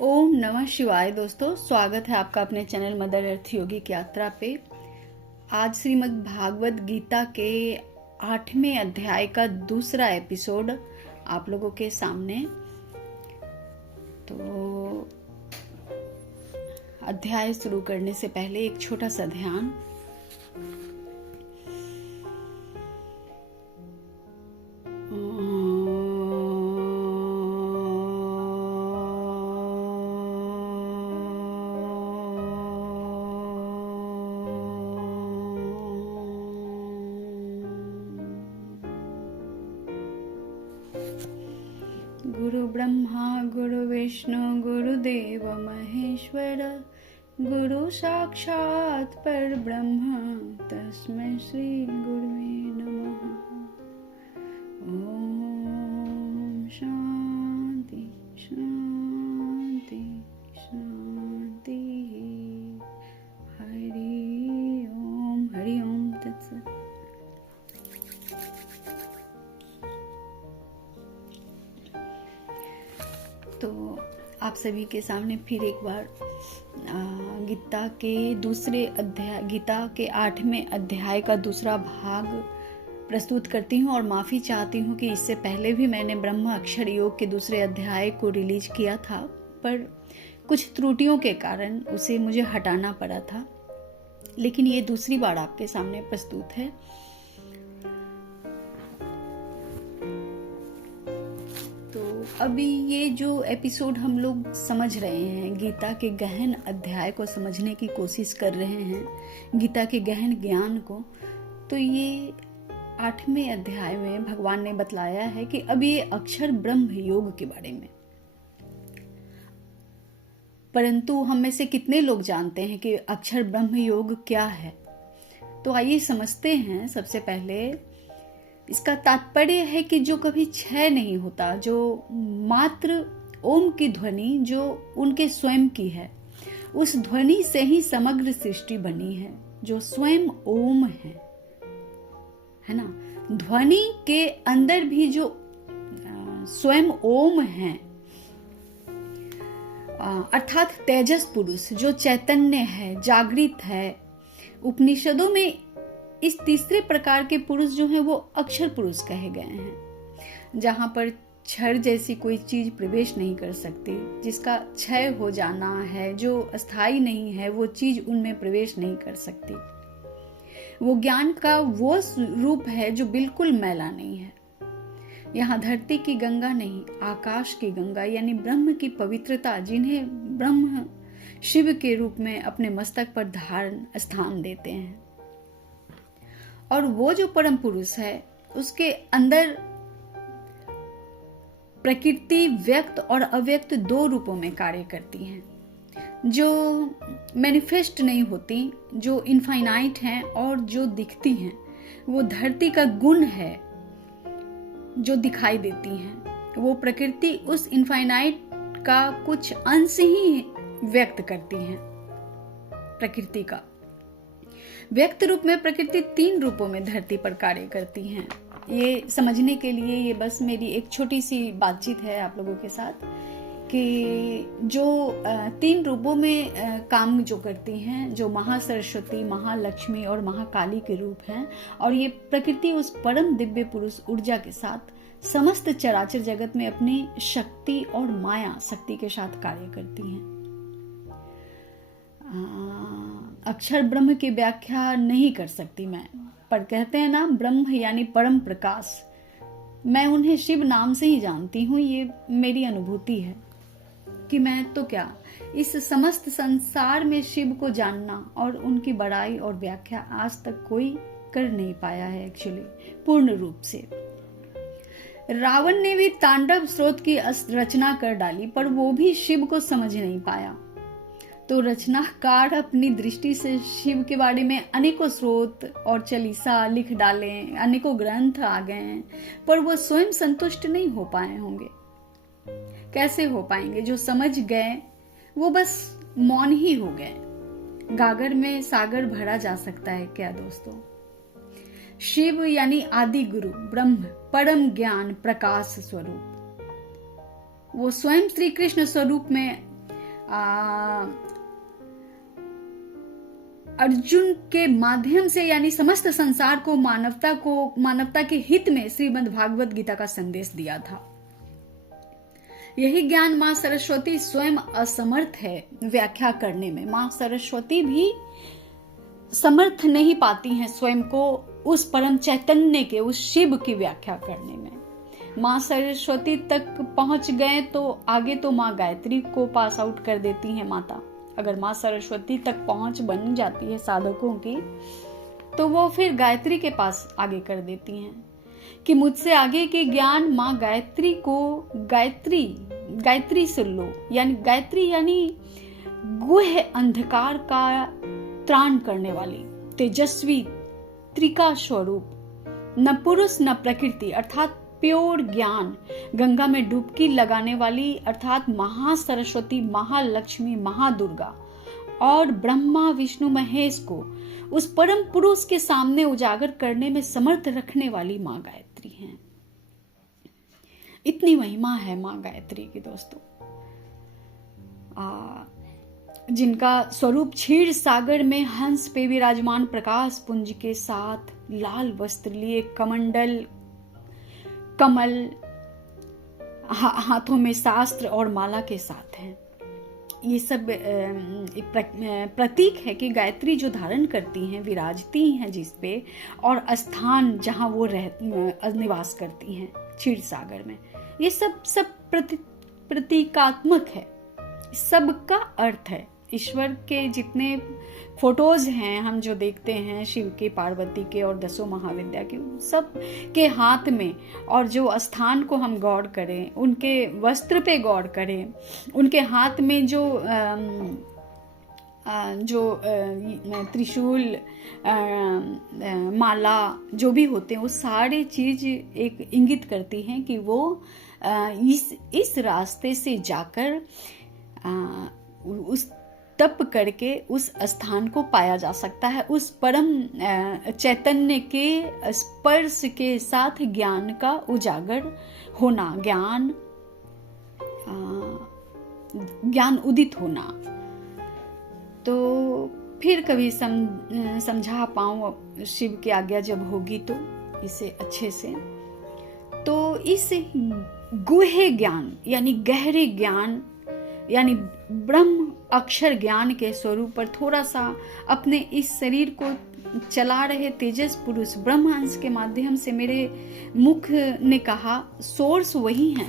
ओम नमः शिवाय। दोस्तों, स्वागत है आपका अपने चैनल मदर अर्थ योगिक यात्रा पे। आज श्रीमद् भागवत गीता के 8वें अध्याय का दूसरा एपिसोड आप लोगों के सामने। तो अध्याय शुरू करने से पहले एक छोटा सा ध्यान। गुरु ब्रह्मा गुरु विष्णु गुरुदेव महेश्वर, गुरु साक्षात् परब्रह्म तस्मै श्री गुरुवे नमः। ओम शांति शांति शांति। हरि ओम तत्सत। तो आप सभी के सामने फिर एक बार गीता के 8वें अध्याय का दूसरा भाग प्रस्तुत करती हूँ और माफ़ी चाहती हूँ कि इससे पहले भी मैंने ब्रह्म अक्षर योग के दूसरे अध्याय को रिलीज किया था, पर कुछ त्रुटियों के कारण उसे मुझे हटाना पड़ा था। लेकिन ये दूसरी बार आपके सामने प्रस्तुत है। अभी ये जो एपिसोड हम लोग समझ रहे हैं, गीता के गहन अध्याय को समझने की कोशिश कर रहे हैं, गीता के गहन ज्ञान को। तो ये 8वें अध्याय में भगवान ने बतलाया है कि अब ये अक्षर ब्रह्म योग के बारे में। परंतु हम में से कितने लोग जानते हैं कि अक्षर ब्रह्म योग क्या है? तो आइए समझते हैं। सबसे पहले इसका तात्पर्य है कि जो कभी क्षय नहीं होता, जो मात्र ओम की ध्वनि जो उनके स्वयं की है, उस ध्वनि से ही समग्र सृष्टि बनी है, जो स्वयं ओम है ना। ध्वनि के अंदर भी जो स्वयं ओम है, अर्थात तेजस पुरुष जो चैतन्य है, जागृत है। उपनिषदों में इस तीसरे प्रकार के पुरुष जो हैं वो अक्षर पुरुष कहे गए हैं, जहां पर क्षर जैसी कोई चीज प्रवेश नहीं कर सकती, जिसका क्षय हो जाना है, जो अस्थाई नहीं है, वो चीज उनमें प्रवेश नहीं कर सकती। वो ज्ञान का वो रूप है जो बिल्कुल मैला नहीं है। यहाँ धरती की गंगा नहीं, आकाश की गंगा यानी ब्रह्म की पवित्रता, जिन्हें ब्रह्म शिव के रूप में अपने मस्तक पर धारण स्थान देते हैं। और वो जो परम पुरुष है, उसके अंदर प्रकृति व्यक्त और अव्यक्त दो रूपों में कार्य करती हैं, जो मैनिफेस्ट नहीं होती, जो इनफाइनाइट हैं और जो दिखती हैं। वो धरती का गुण है जो दिखाई देती हैं। वो प्रकृति उस इनफाइनाइट का कुछ अंश ही व्यक्त करती हैं। प्रकृति का व्यक्त रूप में प्रकृति 3 रूपों में धरती पर कार्य करती हैं। ये समझने के लिए ये बस मेरी एक छोटी सी बातचीत है आप लोगों के साथ कि जो 3 रूपों में काम जो करती हैं, जो महासरस्वती, महालक्ष्मी और महाकाली के रूप हैं। और ये प्रकृति उस परम दिव्य पुरुष ऊर्जा के साथ समस्त चराचर जगत में अपनी शक्ति और माया शक्ति के साथ कार्य करती हैं। अक्षर ब्रह्म की व्याख्या नहीं कर सकती मैं, पर कहते हैं ना, ब्रह्म यानी परम प्रकाश। मैं उन्हें शिव नाम से ही जानती हूँ। ये मेरी अनुभूति है कि मैं तो क्या, इस समस्त संसार में शिव को जानना और उनकी बड़ाई और व्याख्या आज तक कोई कर नहीं पाया है एक्चुअली पूर्ण रूप से। रावण ने भी तांडव स्रोत की रचना कर डाली, पर वो भी शिव को समझ नहीं पाया। तो रचनाकार अपनी दृष्टि से शिव के बारे में अनेकों स्रोत और चालीसा लिख डाले, अनेकों ग्रंथ आ गए हैं, पर वो स्वयं संतुष्ट नहीं हो पाए होंगे। कैसे हो पाएंगे? जो समझ गए वो बस मौन ही हो गए। गागर में सागर भरा जा सकता है क्या दोस्तों? शिव यानी आदि गुरु, ब्रह्म, परम ज्ञान, प्रकाश स्वरूप। वो स्वयं श्री कृष्ण स्वरूप में अर्जुन के माध्यम से यानी समस्त संसार को मानवता के हित में श्रीमद् भागवत गीता का संदेश दिया था। यही ज्ञान मां सरस्वती स्वयं असमर्थ है व्याख्या करने में। मां सरस्वती भी समर्थ नहीं पाती हैं स्वयं को उस परम चैतन्य के, उस शिव की व्याख्या करने में। मां सरस्वती तक पहुंच गए तो आगे तो मां गायत्री को पास आउट कर देती हैं माता। अगर मां सरस्वती तक पहुंच बन जाती है साधकों की तो वो फिर गायत्री के पास आगे कर देती हैं कि मुझसे आगे के ज्ञान मां गायत्री को गायत्री से लो। यानी गायत्री यानी गुह अंधकार का त्राण करने वाली तेजस्वी त्रिका स्वरूप, न पुरुष न प्रकृति अर्थात प्योर ज्ञान, गंगा में डुबकी लगाने वाली अर्थात महासरस्वती, महालक्ष्मी, महादुर्गा और ब्रह्मा विष्णु महेश को उस परम पुरुष के सामने उजागर करने में समर्थ रखने वाली मां गायत्री हैं। इतनी महिमा है मां गायत्री की दोस्तों। जिनका स्वरूप क्षीर सागर में हंस पे विराजमान प्रकाश पुंज के साथ लाल वस्त्र लिए कमल हाथों में शास्त्र और माला के साथ हैं। ये सब प्रतीक है कि गायत्री जो धारण करती हैं, विराजती हैं जिस पे, और स्थान जहां वो निवास करती हैं क्षीर सागर में, ये सब प्रतीकात्मक है। सबका अर्थ है। ईश्वर के जितने फोटोज हैं हम जो देखते हैं शिव के, पार्वती के और दसों महाविद्या के, सब के हाथ में, और जो स्थान को हम गौर करें, उनके वस्त्र पे गौर करें, उनके हाथ में जो त्रिशूल, माला जो भी होते हैं, वो सारे चीज एक इंगित करती हैं कि वो इस रास्ते से जाकर उस तप करके उस स्थान को पाया जा सकता है। उस परम चैतन्य के स्पर्श के साथ ज्ञान का उजागर होना, ज्ञान उदित होना। तो फिर कभी समझा पाऊं शिव की आज्ञा जब होगी तो इसे अच्छे से। तो इस गुहे ज्ञान यानी गहरे ज्ञान यानी ब्रह्म अक्षर ज्ञान के स्वरूप पर थोड़ा सा अपने इस शरीर को चला रहे तेजस पुरुष ब्रह्महंस के माध्यम से मेरे मुख ने कहा, सोर्स वही है,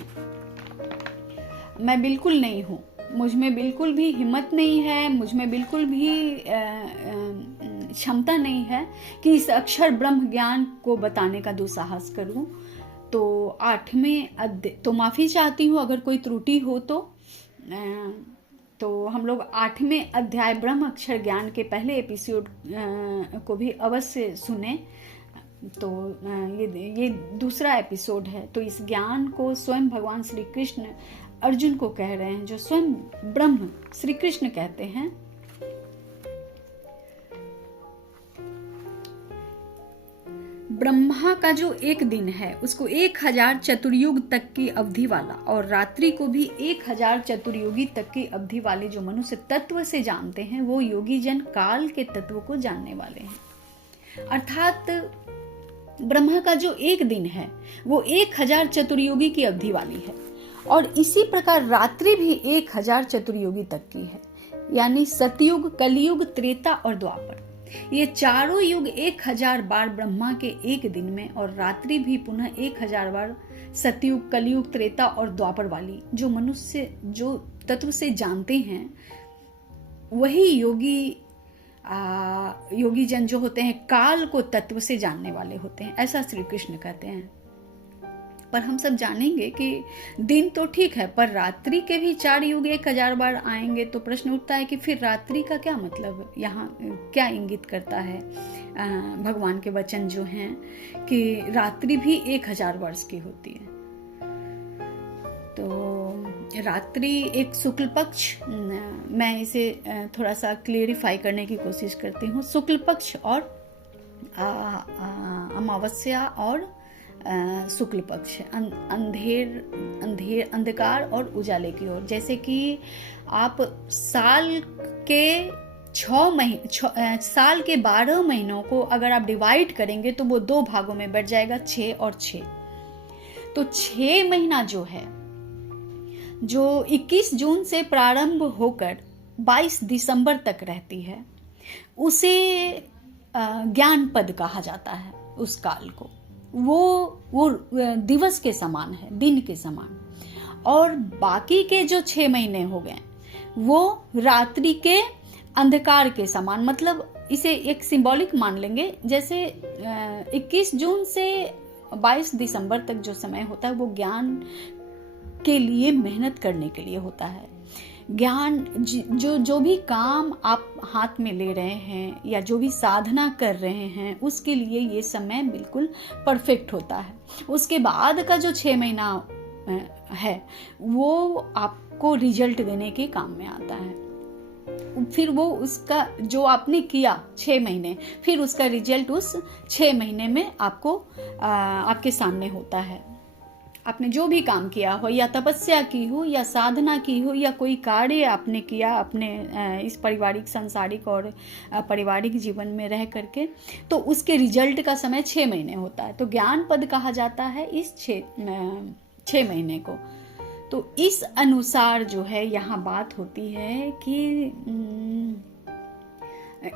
मैं बिल्कुल नहीं हूँ, मुझ में बिल्कुल भी हिम्मत नहीं है, मुझ में बिल्कुल भी क्षमता नहीं है कि इस अक्षर ब्रह्म ज्ञान को बताने का दुस्साहस करूं। तो 8वें अध्याय, तो माफी चाहती हूँ अगर कोई त्रुटि हो तो हम लोग 8वें अध्याय ब्रह्म अक्षर ज्ञान के पहले एपिसोड को भी अवश्य सुने। तो ये दूसरा एपिसोड है। तो इस ज्ञान को स्वयं भगवान श्री कृष्ण अर्जुन को कह रहे हैं, जो स्वयं ब्रह्म श्री कृष्ण कहते हैं। ब्रह्मा का जो एक दिन है उसको 1000 चतुर्युग तक की अवधि वाला, और रात्रि को भी 1000 चतुर्युगी तक की अवधि वाले जो मनुष्य तत्व से जानते हैं, वो योगी जन काल के तत्व को जानने वाले हैं। अर्थात ब्रह्मा का जो एक दिन है वो 1000 चतुर्युगी की अवधि वाली है, और इसी प्रकार रात्रि भी 1000 चतुर्युगी तक की है। यानी सतयुग, कलयुग, त्रेता और द्वापर, ये चारों युग 1000 बार ब्रह्मा के एक दिन में, और रात्रि भी पुनः 1000 बार सतयुग, कलयुग, त्रेता और द्वापर वाली जो मनुष्य जो तत्व से जानते हैं, वही योगी जन जो होते हैं काल को तत्व से जानने वाले होते हैं, ऐसा श्री कृष्ण कहते हैं। पर हम सब जानेंगे कि दिन तो ठीक है, पर रात्रि के भी 4 युग 1000 बार आएंगे। तो प्रश्न उठता है कि फिर रात्रि का क्या मतलब, यहाँ क्या इंगित करता है भगवान के वचन जो हैं कि रात्रि भी 1000 वर्ष की होती है। तो रात्रि एक शुक्ल पक्ष, मैं इसे थोड़ा सा क्लियरिफाई करने की कोशिश करती हूँ। शुक्ल पक्ष और अमावस्या और शुक्ल पक्ष, अंधकार और उजाले की ओर। जैसे कि आप साल के 12 महीनों को अगर आप डिवाइड करेंगे तो वो 2 भागों में बढ़ जाएगा, 6 और 6। तो 6 महीना जो है, जो 21 जून से प्रारंभ होकर 22 दिसंबर तक रहती है, उसे ज्ञान पद कहा जाता है। उस काल को वो दिवस के समान है, दिन के समान। और बाकी के जो 6 महीने हो गए वो रात्रि के अंधकार के समान, मतलब इसे एक सिंबॉलिक मान लेंगे। जैसे 21 जून से 22 दिसंबर तक जो समय होता है वो ज्ञान के लिए, मेहनत करने के लिए होता है। ज्ञान जो भी काम आप हाथ में ले रहे हैं या जो भी साधना कर रहे हैं, उसके लिए ये समय बिल्कुल परफेक्ट होता है। उसके बाद का जो 6 महीना है वो आपको रिजल्ट देने के काम में आता है। फिर वो उसका जो आपने किया 6 महीने, फिर उसका रिजल्ट उस 6 महीने में आपको आपके सामने होता है। आपने जो भी काम किया हो, या तपस्या की हो, या साधना की हो, या कोई कार्य आपने किया अपने इस पारिवारिक, सांसारिक और पारिवारिक जीवन में रह करके, तो उसके रिजल्ट का समय 6 महीने होता है। तो ज्ञान पद कहा जाता है इस 6 महीने को। तो इस अनुसार जो है यहाँ बात होती है कि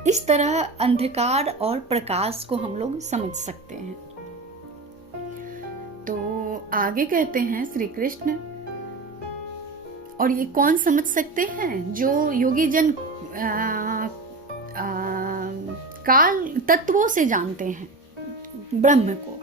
इस तरह अंधकार और प्रकाश को हम लोग समझ सकते हैं। तो आगे कहते हैं श्री कृष्ण, और ये कौन समझ सकते हैं? जो योगी जन काल तत्वों से जानते हैं ब्रह्म को।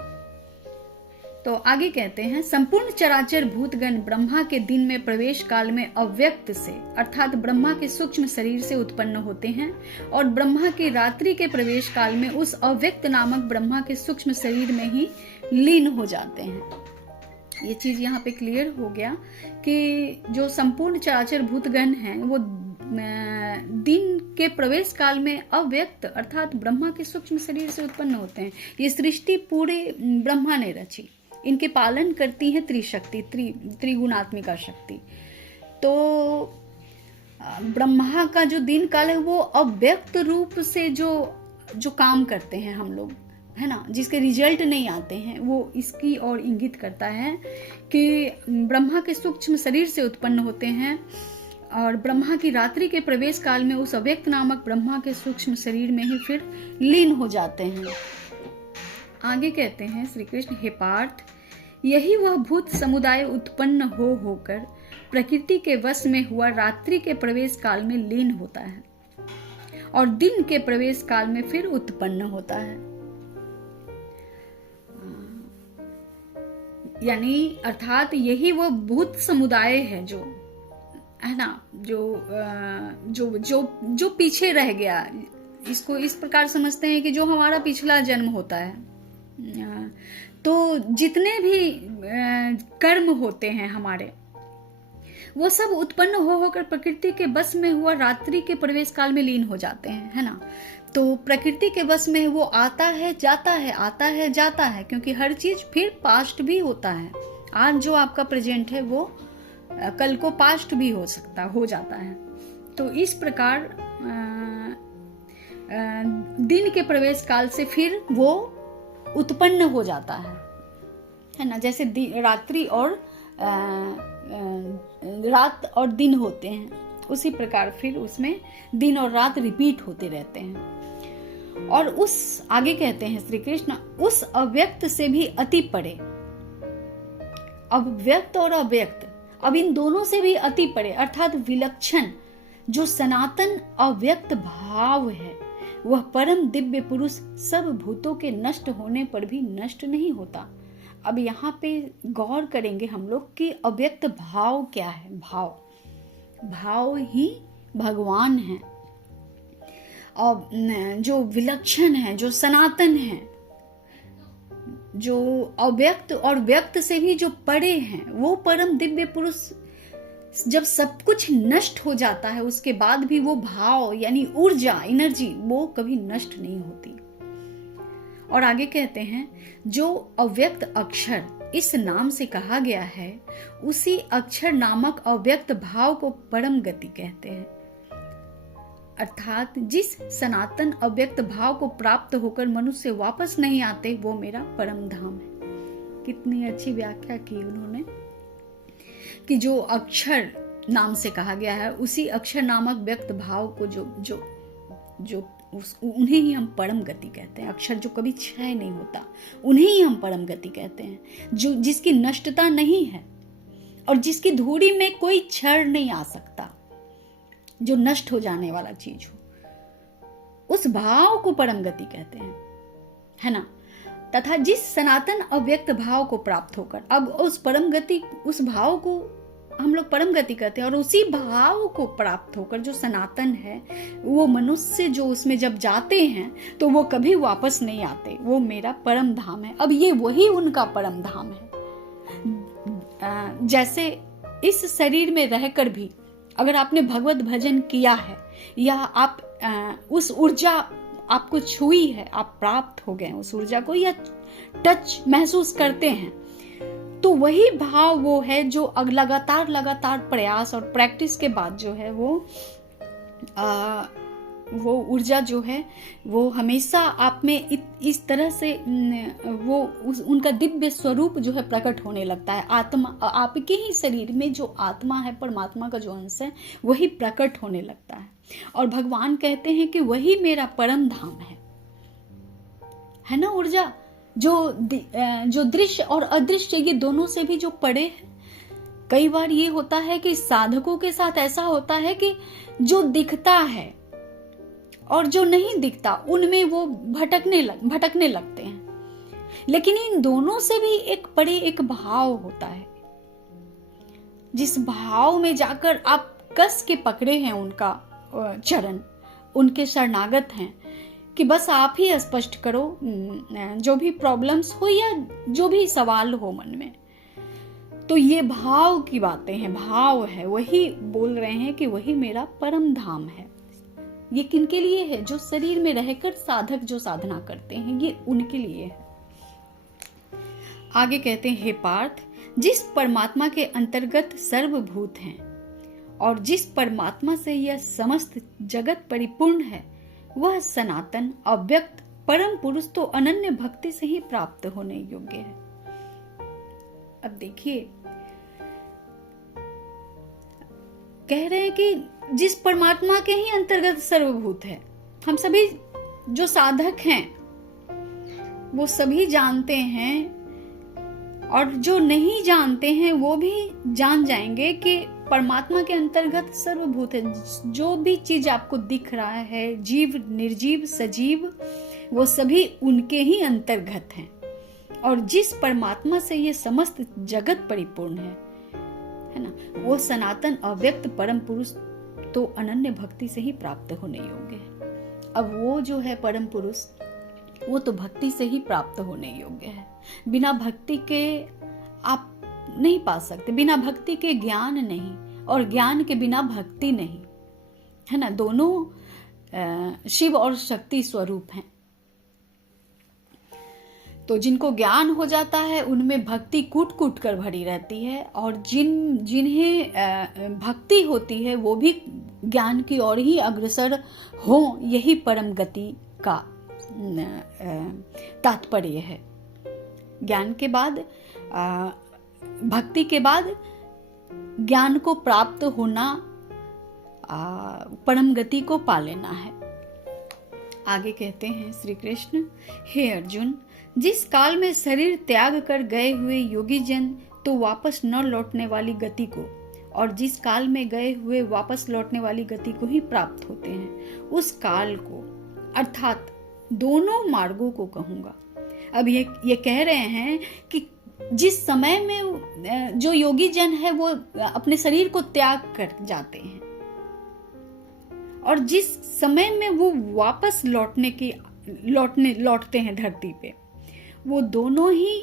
तो आगे कहते हैं, संपूर्ण चराचर भूतगण ब्रह्मा के दिन में प्रवेश काल में अव्यक्त से, अर्थात ब्रह्मा के सूक्ष्म शरीर से उत्पन्न होते हैं, और ब्रह्मा की रात्रि के प्रवेश काल में उस अव्यक्त नामक ब्रह्मा के सूक्ष्म शरीर में ही लीन हो जाते हैं। ये चीज यहाँ पे क्लियर हो गया कि जो संपूर्ण चराचर भूतगण हैं वो दिन के प्रवेश काल में अव्यक्त अर्थात ब्रह्मा के सूक्ष्म शरीर से उत्पन्न होते हैं। ये सृष्टि पूरे ब्रह्मा ने रची, इनके पालन करती है त्रिशक्ति, त्रिगुणात्मिका शक्ति। तो ब्रह्मा का जो दिन काल है वो अव्यक्त रूप से जो काम करते हैं हम लोग, है ना, जिसके रिजल्ट नहीं आते हैं, वो इसकी ओर इंगित करता है कि ब्रह्मा के सूक्ष्म शरीर से उत्पन्न होते हैं और ब्रह्मा की रात्रि के प्रवेश काल में उस अव्यक्त नामक ब्रह्मा के सूक्ष्म शरीर में ही फिर लीन हो जाते हैं। आगे कहते हैं श्री कृष्ण, हे पार्थ, यही वह भूत समुदाय उत्पन्न होकर प्रकृति के वश में हुआ रात्रि के प्रवेश काल में लीन होता है और दिन के प्रवेश काल में फिर उत्पन्न होता है। यानी अर्थात यही वो भूत समुदाय है जो, है ना, जो पीछे रह गया। इसको इस प्रकार समझते हैं कि जो हमारा पिछला जन्म होता है, तो जितने भी कर्म होते हैं हमारे, वो सब उत्पन्न होकर प्रकृति के बस में हुआ रात्रि के प्रवेश काल में लीन हो जाते हैं, है ना। तो प्रकृति के बस में वो आता है जाता है, आता है जाता है, क्योंकि हर चीज फिर पास्ट भी होता है। आज जो आपका प्रेजेंट है वो कल को पास्ट भी हो जाता है। तो इस प्रकार दिन के प्रवेश काल से फिर वो उत्पन्न हो जाता है ना। जैसे रात्रि और रात और दिन होते हैं, उसी प्रकार फिर उसमें दिन और रात रिपीट होते रहते हैं। और उस आगे कहते हैं श्री कृष्ण, उस अव्यक्त से भी अति परे, अव्यक्त और अव्यक्त, अब इन दोनों से भी अति परे अर्थात विलक्षण जो सनातन अव्यक्त भाव है, वह परम दिव्य पुरुष सब भूतों के नष्ट होने पर भी नष्ट नहीं होता। अब यहाँ पे गौर करेंगे हम लोग कि अव्यक्त भाव क्या है। भाव ही भगवान है, और जो विलक्षण है, जो सनातन है, जो अव्यक्त और व्यक्त से भी जो परे हैं, वो परम दिव्य पुरुष जब सब कुछ नष्ट हो जाता है उसके बाद भी वो भाव यानी ऊर्जा, एनर्जी, वो कभी नष्ट नहीं होती। और आगे कहते हैं, जो अव्यक्त अक्षर इस नाम से कहा गया है, उसी अक्षर नामक अव्यक्त भाव को परम गति कहते हैं। अर्थात जिस सनातन अव्यक्त भाव को प्राप्त होकर मनुष्य वापस नहीं आते, वो मेरा परम धाम है। कितनी अच्छी व्याख्या की उन्होंने कि जो अक्षर नाम से कहा गया है, उसी अक्षर नामक व्यक्त भाव को जो उन्हें ही हम परम गति कहते हैं। अक्षर जो कभी क्षय नहीं होता, उन्हें ही हम परम गति कहते हैं। जो जिसकी नष्टता नहीं है और जिसकी धूड़ी में कोई क्षण नहीं आ सकता, जो नष्ट हो जाने वाला चीज हो, उस भाव को परम गति कहते हैं, है ना। तथा जिस सनातन अव्यक्त भाव को प्राप्त होकर, अब उस परम गति, उस भाव को हम लोग परम गति कहते हैं, और उसी भाव को प्राप्त होकर जो सनातन है, वो मनुष्य जो उसमें जब जाते हैं तो वो कभी वापस नहीं आते, वो मेरा परम धाम है। अब ये वही उनका परम धाम है। जैसे इस शरीर में रहकर भी अगर आपने भगवत भजन किया है, या आप उस ऊर्जा आपको छुई है, आप प्राप्त हो गए उस ऊर्जा को, या टच महसूस करते हैं, तो वही भाव वो है जो लगातार प्रयास और प्रैक्टिस के बाद जो है वो ऊर्जा जो है वो हमेशा आप में इस तरह से वो उनका दिव्य स्वरूप जो है प्रकट होने लगता है। आत्मा, आपके ही शरीर में जो आत्मा है, परमात्मा का जो अंश है, वही प्रकट होने लगता है। और भगवान कहते हैं कि वही मेरा परम धाम है ना। ऊर्जा जो दृश्य और अदृश्य, ये दोनों से भी जो पड़े है। कई बार ये होता है कि साधकों के साथ ऐसा होता है कि जो दिखता है और जो नहीं दिखता, उनमें वो भटकने लगते हैं। लेकिन इन दोनों से भी एक परे एक भाव होता है, जिस भाव में जाकर आप कस के पकड़े हैं उनका चरण, उनके शरणागत हैं कि बस आप ही स्पष्ट करो जो भी प्रॉब्लम्स हो या जो भी सवाल हो मन में। तो ये भाव की बातें हैं, भाव है, वही बोल रहे हैं कि वही मेरा परम धाम है। ये किनके लिए है? जो शरीर में रहकर साधक जो साधना करते हैं, ये उनके लिए है। आगे कहते हैं, हे पार्थ, जिस परमात्मा के अंतर्गत सर्वभूत हैं और जिस परमात्मा से यह समस्त जगत परिपूर्ण है, वह सनातन अव्यक्त परम पुरुष तो अनन्य भक्ति से ही प्राप्त होने योग्य है। अब देखिए, कह रहे हैं कि जिस परमात्मा के ही अंतर्गत सर्वभूत है। हम सभी जो साधक हैं वो सभी जानते हैं, और जो नहीं जानते हैं वो भी जान जाएंगे कि परमात्मा के अंतर्गत सर्वभूत है। जो भी चीज आपको दिख रहा है, जीव, निर्जीव, सजीव, वो सभी उनके ही अंतर्गत हैं। और जिस परमात्मा से ये समस्त जगत परिपूर्ण है ना, वो सनातन अव्यक्त परम पुरुष तो अनन्य भक्ति से ही प्राप्त होने योग्य है। अब वो जो है परम पुरुष, वो तो भक्ति से ही प्राप्त होने योग्य है। बिना भक्ति के आप नहीं पा सकते, बिना भक्ति के ज्ञान नहीं, और ज्ञान के बिना भक्ति नहीं, है ना। दोनों शिव और शक्ति स्वरूप हैं। तो जिनको ज्ञान हो जाता है उनमें भक्ति कूट कूट कर भरी रहती है, और जिन्हें भक्ति होती है वो भी ज्ञान की ओर ही अग्रसर हो। यही परम गति का तात्पर्य है। ज्ञान के बाद, भक्ति के बाद ज्ञान को प्राप्त होना, परम गति को पा लेना है। आगे कहते हैं श्री कृष्ण, हे अर्जुन, जिस काल में शरीर त्याग कर गए हुए योगी जन तो वापस न लौटने वाली गति को, और जिस काल में गए हुए वापस लौटने वाली गति को ही प्राप्त होते हैं, उस काल को, अर्थात दोनों मार्गों को कहूंगा। अब ये कह रहे हैं कि जिस समय में जो योगी जन है वो अपने शरीर को त्याग कर जाते हैं, और जिस समय में वो वापस लौटते हैं धरती पे, वो दोनों ही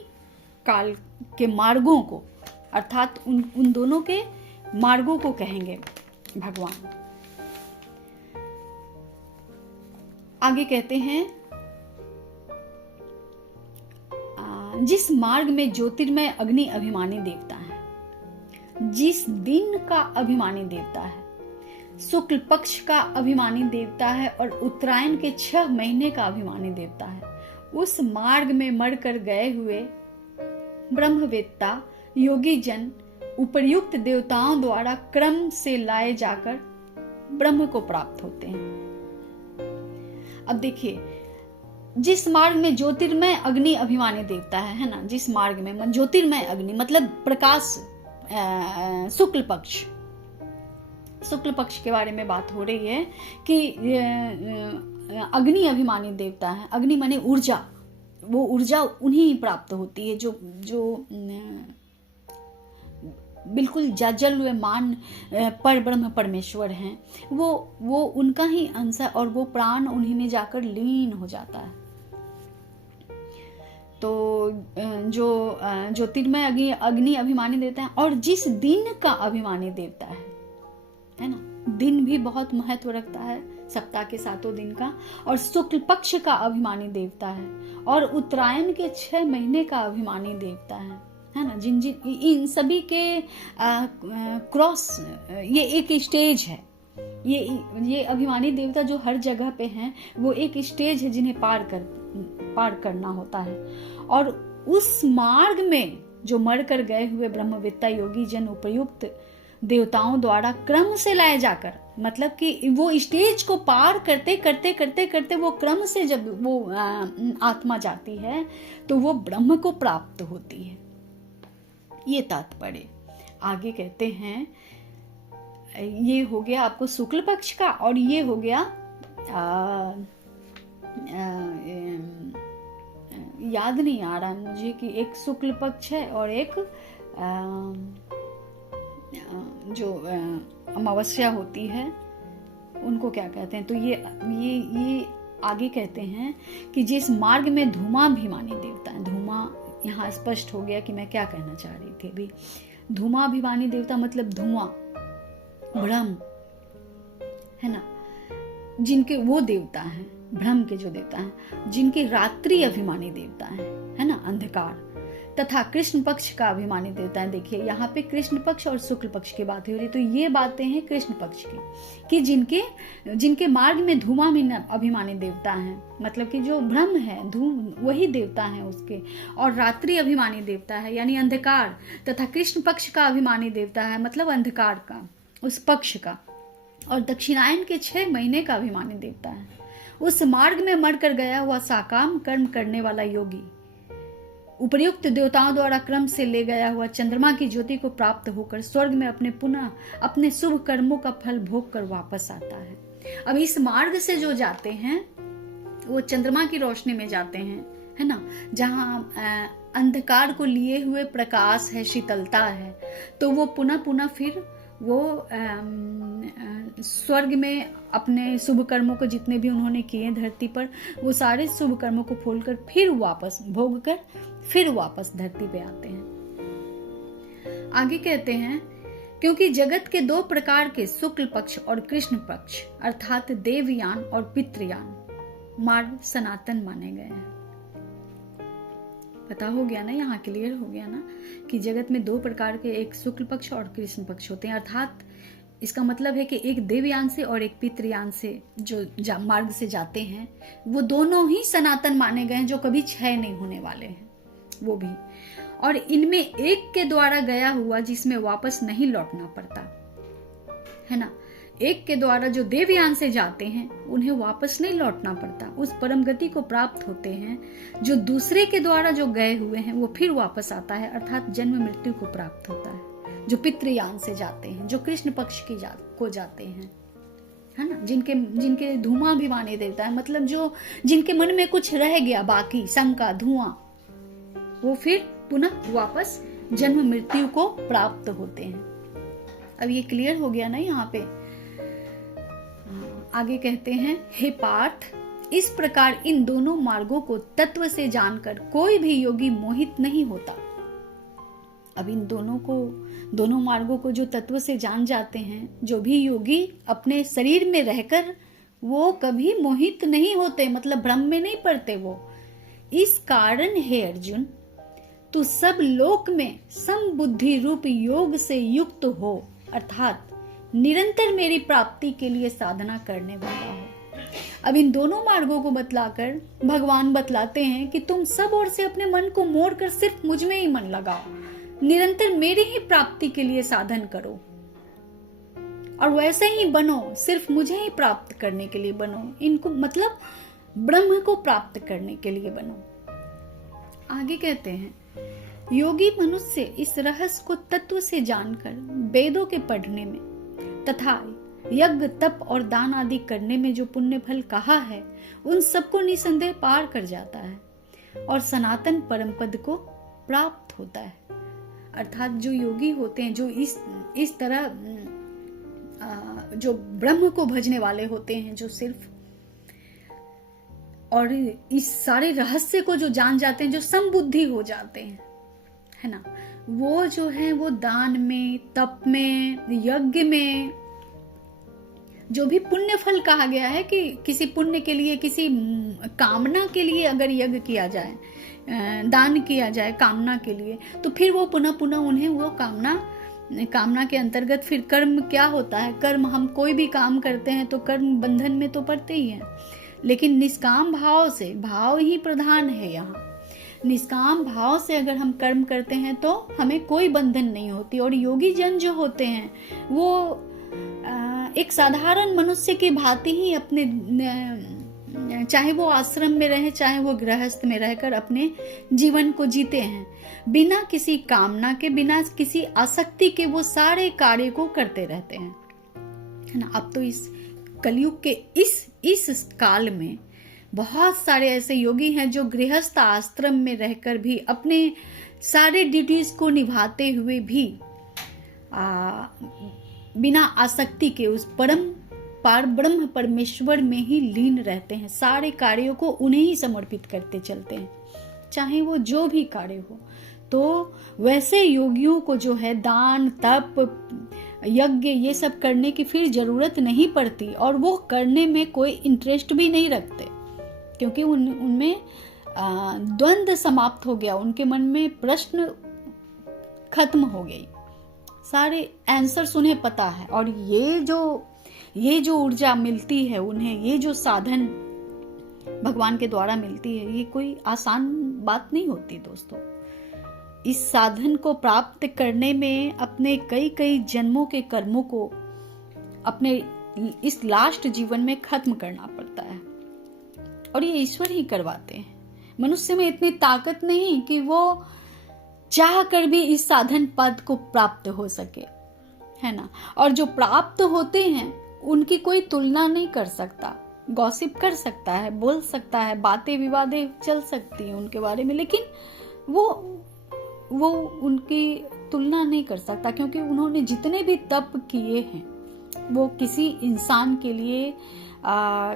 काल के मार्गों को, अर्थात उन दोनों के मार्गों को कहेंगे भगवान। आगे कहते हैं, जिस मार्ग में ज्योतिर्मय अग्नि अभिमानी देवता है, जिस दिन का अभिमानी देवता है, शुक्ल पक्ष का अभिमानी देवता है और उत्तरायण के 6 महीने का अभिमानी देवता है, उस मार्ग में मरकर गए हुए ब्रह्मवेत्ता योगी जन उपर्युक्त देवताओं द्वारा क्रम से लाए जाकर ब्रह्म को प्राप्त होते हैं। अब देखिए, जिस मार्ग में ज्योतिर्मय अग्नि अभिमानी देवता है ना, जिस मार्ग में ज्योतिर्मय अग्नि मतलब प्रकाश, शुक्ल पक्ष के बारे में बात हो रही है कि अग्नि अभिमानी देवता है। अग्नि माने ऊर्जा, वो ऊर्जा उन्हीं प्राप्त होती है जो बिल्कुल जलमान पर ब्रह्म परमेश्वर हैं, वो उनका ही अंश है और वो प्राण उन्हीं में जाकर लीन हो जाता है। तो जो ज्योतिर्मय अग्नि अभिमानी देवता है और जिस दिन का अभिमानी देवता है ना, दिन भी बहुत महत्व रखता है, सप्ताह के 7 दिन का, और शुक्ल पक्ष का अभिमानी देवता है और उत्तरायण के 6 महीने का अभिमानी देवता है ना। जिन इन सभी के क्रॉस, ये एक स्टेज है। ये अभिमानी देवता जो हर जगह पे हैं, वो एक स्टेज है जिन्हें पार करना होता है। और उस मार्ग में जो मर कर गए हुए ब्रह्मवेत्ता योगी जन उपयुक्त देवताओं द्वारा क्रम से लाए जाकर, मतलब कि वो स्टेज को पार करते करते करते करते वो क्रम से जब वो आत्मा जाती है तो वो ब्रह्म को प्राप्त होती है। ये तात्पर्य। आगे कहते हैं, ये हो गया आपको शुक्ल पक्ष का, और ये हो गया याद नहीं आ रहा मुझे कि एक शुक्ल पक्ष है और एक जो अमावस्या होती है उनको क्या कहते हैं। तो ये आगे कहते हैं कि जिस मार्ग में धूमाभिमानी देवता है, धूमा यहाँ स्पष्ट हो गया कि मैं क्या कहना चाह रही थी अभी। धूमाभिमानी देवता मतलब धुआं, ब्रह्म है ना, जिनके वो देवता हैं, ब्रह्म के जो देवता हैं, जिनके रात्रि अभिमानी देवता है ना, अंधकार, तथा कृष्ण पक्ष का अभिमानी देवता है। देखिए यहाँ पे कृष्ण पक्ष और शुक्ल पक्ष की बात हो रही है, तो ये बातें हैं कृष्ण पक्ष की, कि जिनके मार्ग में धूमा में अभिमानी देवता हैं, मतलब कि जो ब्रह्म है, धूम वही देवता है उसके, और रात्रि अभिमानी देवता है यानी अंधकार, तथा कृष्ण पक्ष का अभिमानी देवता है मतलब अंधकार का, उस पक्ष का, और दक्षिणायन के 6 महीने का अभिमानी देवता है। उस मार्ग में मरकर गया हुआ साकाम कर्म करने वाला योगी उपर्युक्त देवताओं द्वारा क्रम से ले गया हुआ चंद्रमा की ज्योति को प्राप्त होकर स्वर्ग में अपने शुभ कर्मों का फल भोग कर वापस आता है। अब इस मार्ग से जो जाते हैं वो चंद्रमा की रोशनी में जाते हैं, है ना, जहाँ अंधकार को लिए हुए प्रकाश है, शीतलता है, तो वो पुनः फिर वो स्वर्ग में अपने शुभ कर्मों को जितने भी उन्होंने किए धरती पर, वो सारे शुभ कर्मों को खोलकर फिर वापस भोग कर फिर वापस धरती पे आते हैं। आगे कहते हैं, क्योंकि जगत के 2 प्रकार के शुक्ल पक्ष और कृष्ण पक्ष अर्थात देवयान और पितृयान मार्ग सनातन माने गए हैं। पता हो गया ना, यहाँ क्लियर हो गया ना कि जगत में 2 प्रकार के, एक शुक्ल पक्ष और कृष्ण पक्ष होते हैं, अर्थात इसका मतलब है कि एक देवयान से और एक पितृयान से जो मार्ग से जाते हैं वो दोनों ही सनातन माने गए हैं, जो कभी क्षय नहीं होने वाले हैं वो भी। और इनमें एक के द्वारा गया हुआ जिसमें वापस नहीं लौटना पड़ता है ना, एक के द्वारा जो देवयान से जाते हैं उन्हें वापस नहीं लौटना पड़ता, उस परम गति को प्राप्त होते हैं। जो दूसरे के द्वारा जो गए हुए हैं वो फिर वापस आता है, अर्थात जन्म मृत्यु को प्राप्त होता है। जो पितृयान से जाते हैं, जो कृष्ण पक्ष की को जाते हैं, है ना, जिनके धूमाभिमानी देवता है, मतलब जो जिनके मन में कुछ रह गया बाकी, शंका, धुआं, वो फिर पुनः वापस जन्म मृत्यु को प्राप्त होते हैं। अब ये क्लियर हो गया ना यहाँ पे। आगे कहते हैं, हे पार्थ, इस प्रकार इन दोनों मार्गों को तत्व से जानकर कोई भी योगी मोहित नहीं होता। अब इन दोनों मार्गों को जो तत्व से जान जाते हैं, जो भी योगी अपने शरीर में रहकर वो कभी मोहित नहीं होते, मतलब भ्रम में नहीं पड़ते वो। इस कारण हे अर्जुन, तू सब लोक में समबुद्धि रूप योग से युक्त हो, अर्थात निरंतर मेरी प्राप्ति के लिए साधना करने वाला हो। अब इन दोनों मार्गों को बतलाकर भगवान बतलाते हैं कि तुम सब ओर से अपने मन को मोड़कर सिर्फ मुझ में ही मन लगाओ, निरंतर मेरी ही प्राप्ति के लिए साधन करो और वैसे ही बनो, सिर्फ मुझे ही प्राप्त करने के लिए बनो। इनको मतलब ब्रह्म को प्राप्त करने के लिए बनो। आगे कहते हैं, योगी मनुष्य इस रहस्य को तत्व से जानकर वेदों के पढ़ने में तथा यज्ञ तप और दान आदि करने में जो पुण्य फल कहा है, उन सबको निसंदेह पार कर जाता है और सनातन परम पद को प्राप्त होता है। अर्थात जो योगी होते हैं, जो इस तरह जो ब्रह्म को भजने वाले होते हैं, जो सिर्फ और इस सारे रहस्य को जो जान जाते हैं, जो समबुद्धि हो जाते हैं, है ना, वो जो है वो दान में, तप में, यज्ञ में, जो भी पुण्य फल कहा गया है कि किसी पुण्य के लिए, किसी कामना के लिए अगर यज्ञ किया जाए, दान किया जाए कामना के लिए, तो फिर वो पुनः पुनः उन्हें वो कामना के अंतर्गत फिर कर्म क्या होता है, कर्म, हम कोई भी काम करते हैं तो कर्म बंधन में तो पड़ते ही हैं, लेकिन निष्काम भाव से, भाव ही प्रधान है यहाँ, निष्काम भाव से अगर हम कर्म करते हैं तो हमें कोई बंधन नहीं होती। और योगी जन जो होते हैं वो एक साधारण मनुष्य की भांति ही अपने, चाहे वो आश्रम में रहे चाहे वो गृहस्थ में रहकर अपने जीवन को जीते हैं, बिना किसी कामना के, बिना किसी आसक्ति के वो सारे कार्य को करते रहते हैं, है ना। अब तो इस कलयुग के इस काल में बहुत सारे ऐसे योगी हैं जो गृहस्थ आश्रम में रहकर भी अपने सारे ड्यूटीज को निभाते हुए भी बिना आसक्ति के उस पार ब्रह्म परमेश्वर में ही लीन रहते हैं, सारे कार्यों को उन्हें ही समर्पित करते चलते हैं, चाहे वो जो भी कार्य हो। तो वैसे योगियों को जो है दान, तप, यज्ञ ये सब करने की फिर जरूरत नहीं पड़ती और वो करने में कोई इंटरेस्ट भी नहीं रखते, क्योंकि उनमें द्वंद्व समाप्त हो गया, उनके मन में प्रश्न खत्म हो गई, सारे आंसर्स उन्हें पता है। और ये जो ऊर्जा मिलती है उन्हें, ये जो साधन भगवान के द्वारा मिलती है, ये कोई आसान बात नहीं होती दोस्तों। इस साधन को प्राप्त करने में अपने कई जन्मों के कर्मों को अपने इस लास्ट जीवन में खत्म करना पड़ता है और ये ईश्वर ही करवाते हैं। मनुष्य में इतनी ताकत नहीं कि वो चाह कर भी इस साधन पद को प्राप्त हो सके, है ना। और जो प्राप्त होते हैं उनकी कोई तुलना नहीं कर सकता, गॉसिप कर सकता है, बोल सकता है, बातें विवादें चल सकती हैं उनके बारे में, लेकिन वो उनकी तुलना नहीं कर सकता, क्योंकि उन्होंने जितने भी तप किए हैं वो किसी इंसान के लिए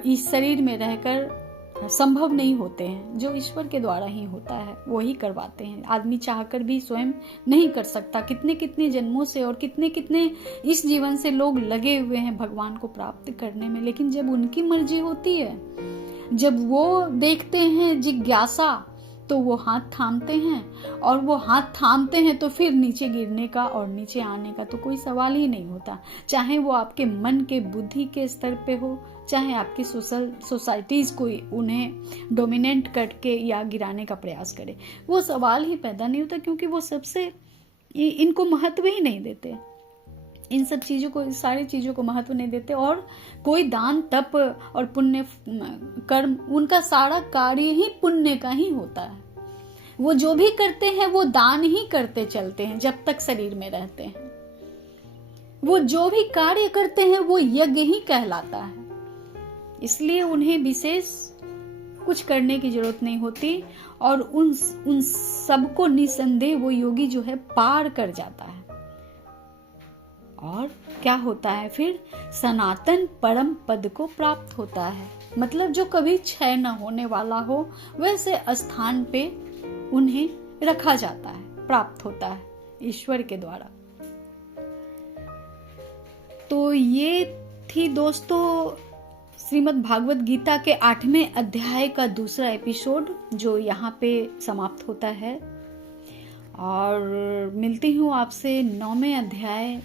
इस शरीर में रहकर संभव नहीं होते हैं। जो ईश्वर के द्वारा ही होता है वो ही करवाते हैं। आदमी चाहकर भी स्वयं नहीं कर सकता। कितने जन्मों से और कितने इस जीवन से लोग लगे हुए हैं भगवान को प्राप्त करने में, लेकिन जब उनकी मर्जी होती है, जब वो देखते हैं जिज्ञासा, तो वो हाथ थामते हैं, और वो हाथ थामते हैं तो फिर नीचे गिरने का और नीचे आने का तो कोई सवाल ही नहीं होता। चाहे वो आपके मन के, बुद्धि के स्तर पे हो, चाहे आपकी सोसाइटीज कोई उन्हें डोमिनेट करके या गिराने का प्रयास करे, वो सवाल ही पैदा नहीं होता, क्योंकि वो सबसे इनको महत्व ही नहीं देते, इन सब चीजों को, सारी चीजों को महत्व नहीं देते। और कोई दान, तप और पुण्य कर्म, उनका सारा कार्य ही पुण्य का ही होता है। वो जो भी करते हैं वो दान ही करते चलते हैं जब तक शरीर में रहते हैं। वो जो भी कार्य करते हैं वो यज्ञ ही कहलाता है, इसलिए उन्हें विशेष कुछ करने की जरूरत नहीं होती, और उन सबको निसंदेह वो योगी जो है पार कर जाता है। और क्या होता है फिर? सनातन परम पद को प्राप्त होता है, मतलब जो कभी क्षय न होने वाला हो वैसे स्थान पे उन्हें रखा जाता है, प्राप्त होता है ईश्वर के द्वारा। तो ये थी दोस्तों श्रीमद् भागवत गीता के 8वें अध्याय का दूसरा एपिसोड, जो यहाँ पे समाप्त होता है। और मिलती हूँ आपसे 9वें अध्याय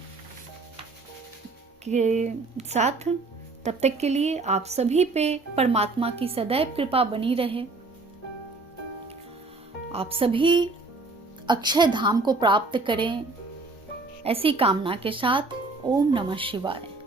के साथ। तब तक के लिए आप सभी पे परमात्मा की सदैव कृपा बनी रहे। आप सभी अक्षय धाम को प्राप्त करें, ऐसी कामना के साथ। ओम नमः शिवाय।